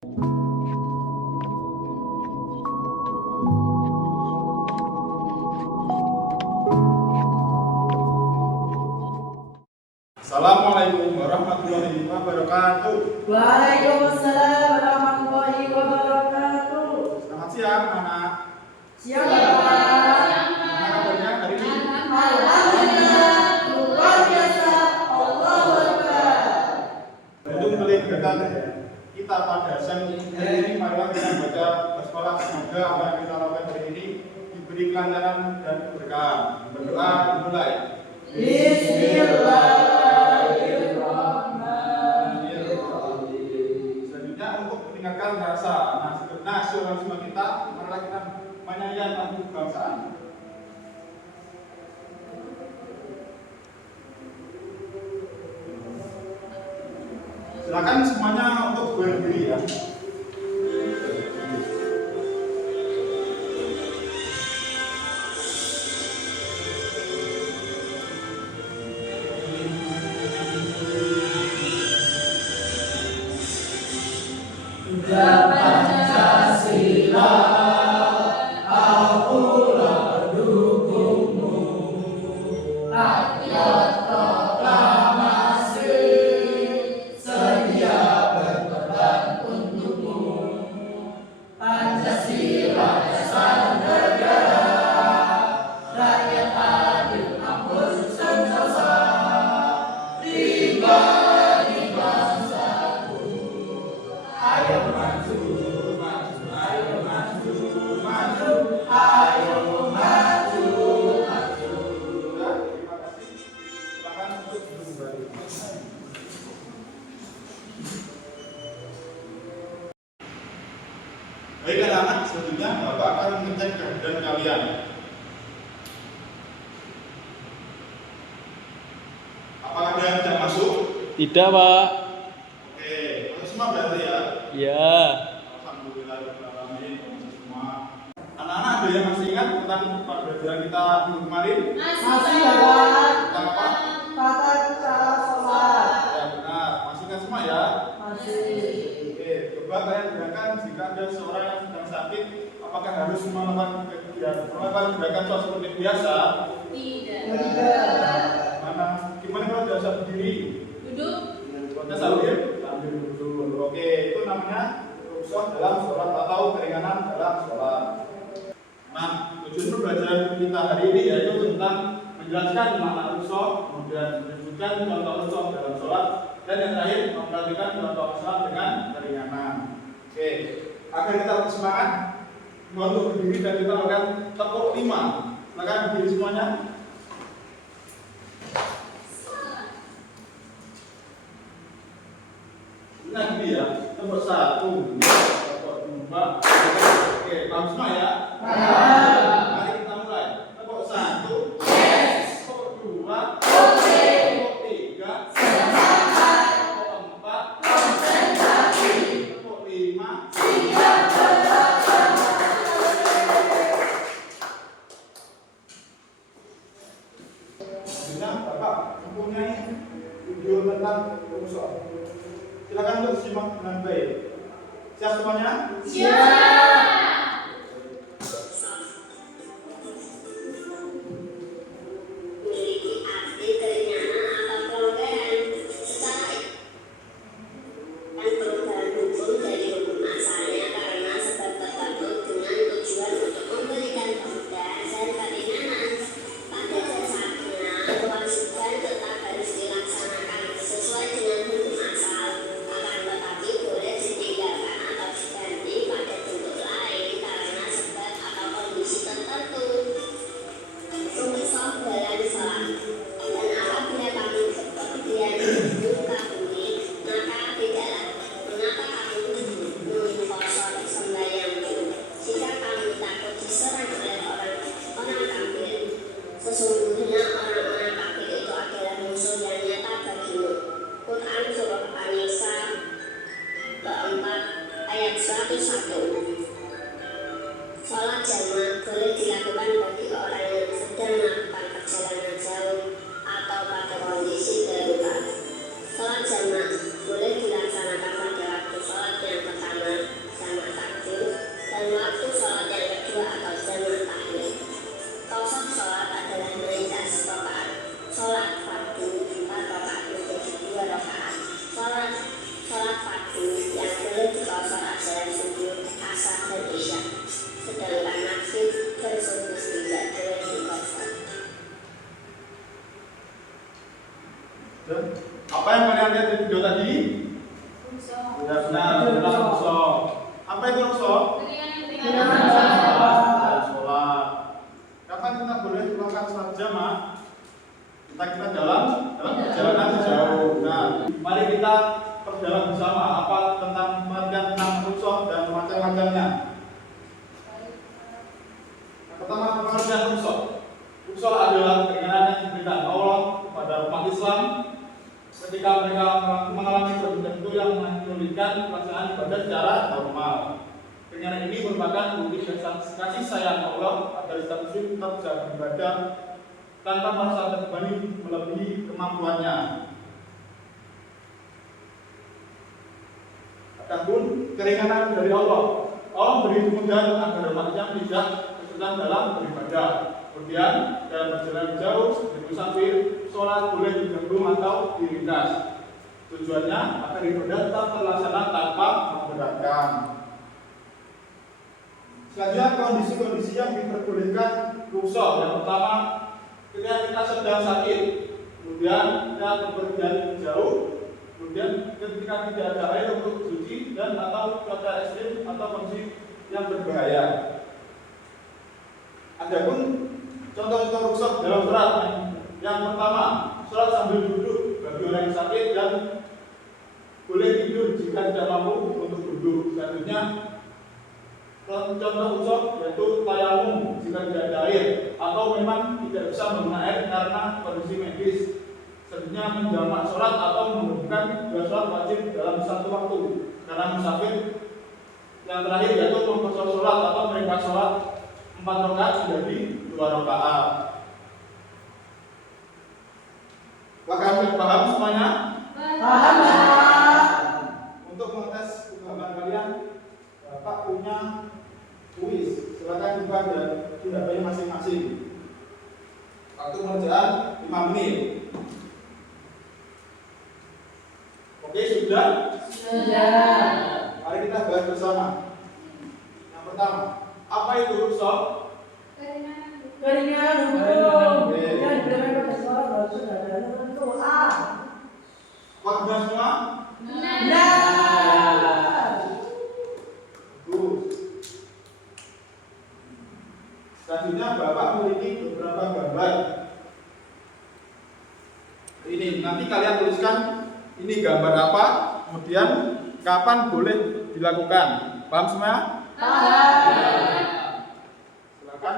Assalamualaikum warahmatullahi wabarakatuh. Waalaikumsalam warahmatullahi wabarakatuh. Selamat siang, anak. Siang, Bapak. Gimana kabarnya hari ini? Alhamdulillah, luar biasa. Allahu Akbar. Untuk melanjutkan kita pada siang hari ini, marilah kita baca basmalah. Semoga apa yang kita lakukan hari ini diberi kelancaran dan keberkahan. Berdoa dimulai. Bismillahirrahmanirrahim. Selanjutnya untuk meningkatkan rasa nasionalisme kita, marilah kita menyanyikan lagu kebangsaan. Silakan semuanya untuk berdiri ya. Pancasila, akulah pendukungmu. Rakyat proklamasi, sedia berkorban untukmu. Pancasila dasar negara, rakyat adil makmur sentosa. Pribadi bangsaku, ayo maju, maju, ayo maju, maju, ayo maju, maju. Sudah, terima kasih. Silakan untuk duduk kembali. Baik anak-anak, selanjutnya Bapak akan mengecek kehadiran kalian. Apakah ada yang tidak masuk? Tidak, Pak. Oke, masuk semua berarti ya. Ya. Alhamdulillahirrahmanirrahim. Masuk semua. Anak-anak ada yang masih ingat tentang pelajaran kita minggu kemarin? Masih Bapak. Tentang apa? Tata cara sholat. Ya benar, masih ingat semua ya. Masih. Oke, coba kalian bayangkan jika ada seorang yang sedang sakit, apakah harus melakukan gerakan sholat seperti biasa? Tidak. Gimana kalau biasa berdiri? Duduk. Kita sambil duduk. Oke, itu namanya rukhsah dalam sholat atau keringanan dalam sholat. Nah, tujuan pembelajaran kita hari ini yaitu tentang menjelaskan makna rukhsah, kemudian menunjukkan contoh rukhsah dalam sholat, dan yang terakhir memperhatikan contoh sholat dengan keringanan. Oke, agar kita lebih semangat, untuk berdiri dan kita lakukan tepuk 5. Silakan berdiri semuanya. Nanti ya, tepuk 1, tepuk 2. Oke, paham semua ya? Mari kita mulai. Tepuk 1, tepuk 2, tepuk 3, tepuk 4, tepuk 5. Sebenarnya Bapak mempunyai video tentang rukhsah. Silakan untuk simak dengan baik. Siap semuanya? Memiliki arti keringanan atau pelonggaran secara dan pelonggaran hukum dari hukum asalnya karena sebab tertentu dengan tujuan untuk memberikan kemudahan dan keringanan pada dasarnya kewajiban tetap harus dilaksanakan sesuai dengan hukum asal, akan tetapi boleh ditinggalkan atau diganti pada bentuk lain karena sebab atau kondisi tertentu. Rukhsah dalam sholat. Dan apabila kamu kemudian membuka bumi, maka tidaklah mengapa kamu mengkosori sembahyangmu. Jika kamu takut diserang oleh orang kafir, sesungguhnya orang-orang kafir itu adalah musuh yang nyata bagimu. Quran Surah An-Nisa keempat ayat 101. Sholat jamaah boleh dilakukan bagi orang yang sedang melakukan perjalanan jauh atau pada kondisi darurat. Sholat jamaah boleh dilaksanakan pada waktu sholat yang pertama itu rukshoh? Sholat. Kapan kita boleh melakukan sholat jamaah? Kita dalam perjalanan jauh. Nah, mari kita perdalam bersama apa tentang pengertian tentang rukshoh dan macam-macamnya. Pertama, pengertian rukshoh. Rukshoh adalah keringanan yang diberikan Allah kepada umat Islam ketika mereka mengalami kondisi tertentu yang menyulitkan pelaksanaan ibadah secara normal. Keringanan ini merupakan bukti kasih sayang Allah agar setiap muslim tetap bisa beribadah tanpa merasa terbebani melebihi kemampuannya. Adapun keringanan dari Allah beri kemudahan agar umat Islam tidak kesulitan dalam beribadah. Kemudian dalam perjalanan jauh seperti musafir, sholat boleh diganggu atau dirindas. Tujuannya agar ibadah tetap terlaksana tanpa memberatkan. Selanjutnya kondisi-kondisi yang diperbolehkan rukshoh. Yang pertama, ketika kita sedang sakit, kemudian kita bepergian jauh, kemudian ketika tidak ada air untuk cuci dan atau cuaca ekstrim atau kondisi yang berbahaya. Adapun contoh-contoh rukshoh dalam sholat yang pertama, sholat sambil duduk bagi orang yang sakit dan boleh tidur jika tidak mampu untuk duduk. Selanjutnya, contoh rukshoh yaitu tayamum jika tidak ada air atau memang tidak bisa menggunakan air karena kondisi medis. Selanjutnya, menjamak sholat atau menghubungkan dua sholat wajib dalam satu waktu karena musafir. Yang terakhir yaitu mempercepat sholat atau meringkas sholat 4 rakaat menjadi 2 rakaat. Paham semuanya? Paham, Pak. Untuk mengetes pemahaman kalian, Bapak punya kuis. Silakan dibuka dan tindakannya masing-masing. Waktu pengerjaan 5 menit. Oke, sudah? Sudah. Mari kita bahas bersama. Yang pertama, apa itu rukshoh? Keringanan hukum yang diberikan pada seorang rasul adalah tentu A. Waktu semua? Benar. Bagus. Selanjutnya Bapak memiliki beberapa gambar. Ini nanti kalian tuliskan ini gambar apa, kemudian kapan boleh dilakukan. Paham semua? Paham. Silakan.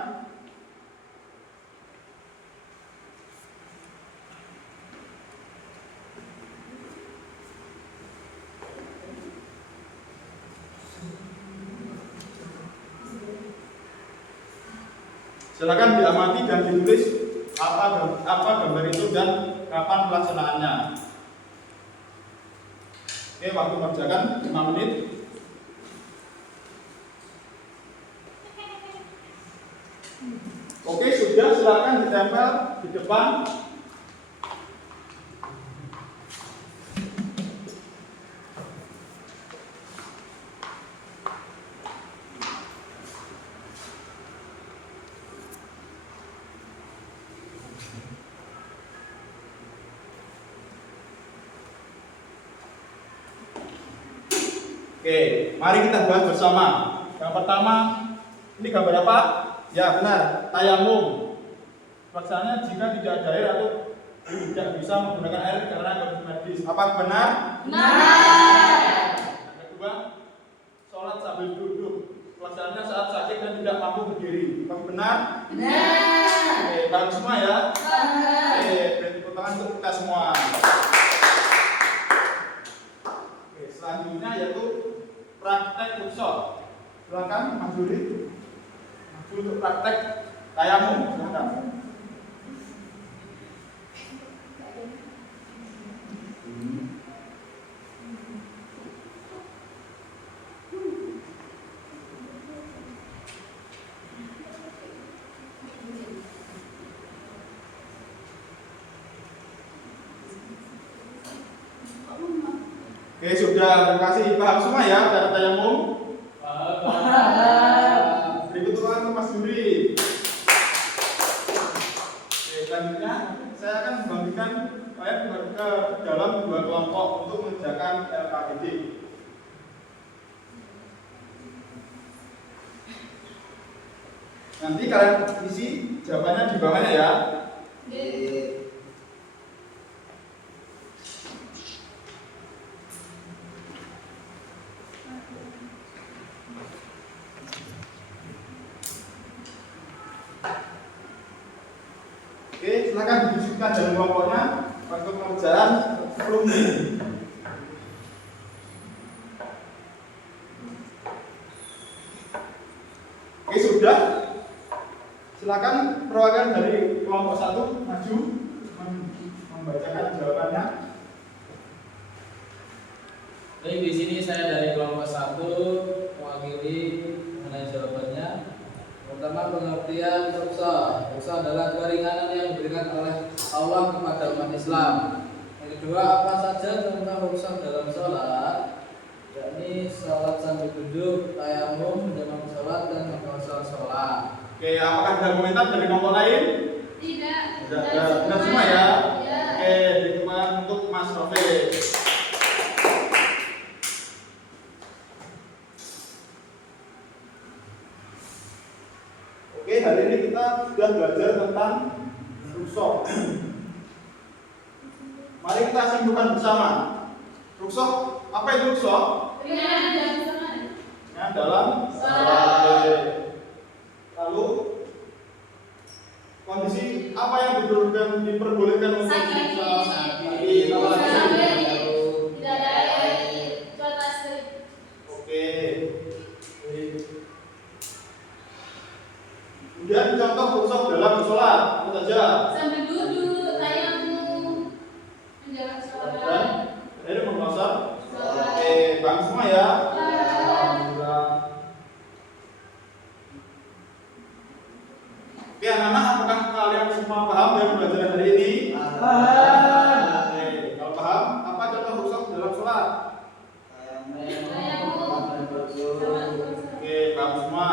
Silakan diamati dan ditulis apa gambar itu dan kapan pelaksanaannya. Oke, waktu mengerjakan 5 menit. Oke, sudah, silakan ditempel di depan. Oke, mari kita bahas bersama. Yang pertama, ini gambar apa? Ya benar, tayamum. Pelaksanaannya jika tidak ada air atau tidak bisa menggunakan air karena kondisi medis. Apa benar? Benar. Yang kedua, sholat sambil duduk. Pelaksanaannya saat sakit dan tidak mampu berdiri. Apa benar? Benar. Oke, paham semua ya? Benar. Oke, beri tepuk tangan untuk kita semua. Oke, selanjutnya yaitu praktek rukshoh. Silakan Mas Juri. Untuk praktek tayamum, silakan. Oke, sudah, terima kasih. Paham semua ya cara tayamum? Paham. Berikut ke Mas Juri. Oke, selanjutnya saya akan membagikan kalian ke dalam 2 kelompok untuk mengerjakan LKPD. Nanti kalian isi jawabannya di bawahnya ya. Oke, silakan ditunjukkan dalam kelompoknya waktu pengerjaan 10 menit. Oke, sudah. Silakan perwakilan dari kelompok 1 maju membacakan jawabannya. Baik, di sini saya dari kelompok 1 mewakili mengenai jawabannya. Pertama, pengertian ruksa. Ruksa adalah keringanan yang diberikan oleh Allah kepada umat Islam. Yang kedua, apa saja tentang ruksa dalam sholat, yakni sholat sambil duduk, tayamum, menjamak sholat, dan mengkosor sholat. Oke, apakah ada komentar dari kelompok lain? Tidak. Tidak ada. Benar semua ya? Oke, dikembangkan untuk Mas Rofi. Oke, hari ini kita sudah belajar tentang rukshoh. Mari kita simpulkan bersama. Rukshoh, apa itu rukshoh? Yang dalam sholat. Lalu kondisi apa yang diperbolehkan untuk sakit, Tidak ada air, cuaca terik. Oke. Kemudian contoh rukshoh dalam sholat, apa saja? Sambil duduk, tayamum, menjaga Dan sholat. ini mengkosor. Oke, bang semua ya. Alhamdulillah. Oke, anak-anak, apakah kalian semua paham dari pelajaran hari ini? Oke, kalau paham, apa contoh rukshoh dalam sholat? Oke, paham semua.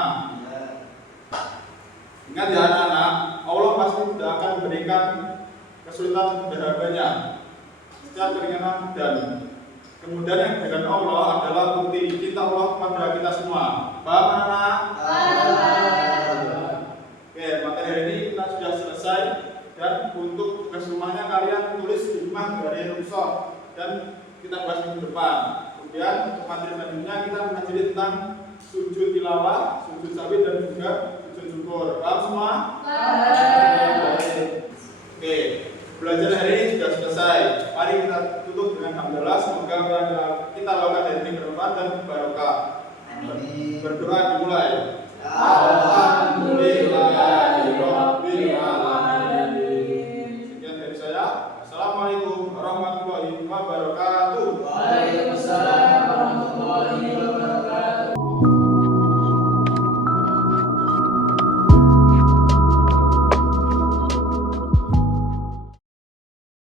Ingat ya anak-anak, Allah pasti tidak akan memberikan kesulitan kepada hambanya. Setiap keringanan dan kemudian yang diberikan Allah adalah bukti cinta Allah kepada kita semua. Paham anak-anak? Oke, materi hari ini kita sudah selesai. Dan untuk tugas rumahnya kalian tulis di rumah dari rukshoh dan kita bahas minggu depan. Kemudian untuk materi selanjutnya kita mengajari tentang sujud tilawah, sujud sahwi dan juga sujud syukur. Paham semua? Oke, belajar hari ini sudah selesai. Mari kita tutup dengan hamdalah. Semoga kita lakukan hari ini bermanfaat dan barokah. Berdoa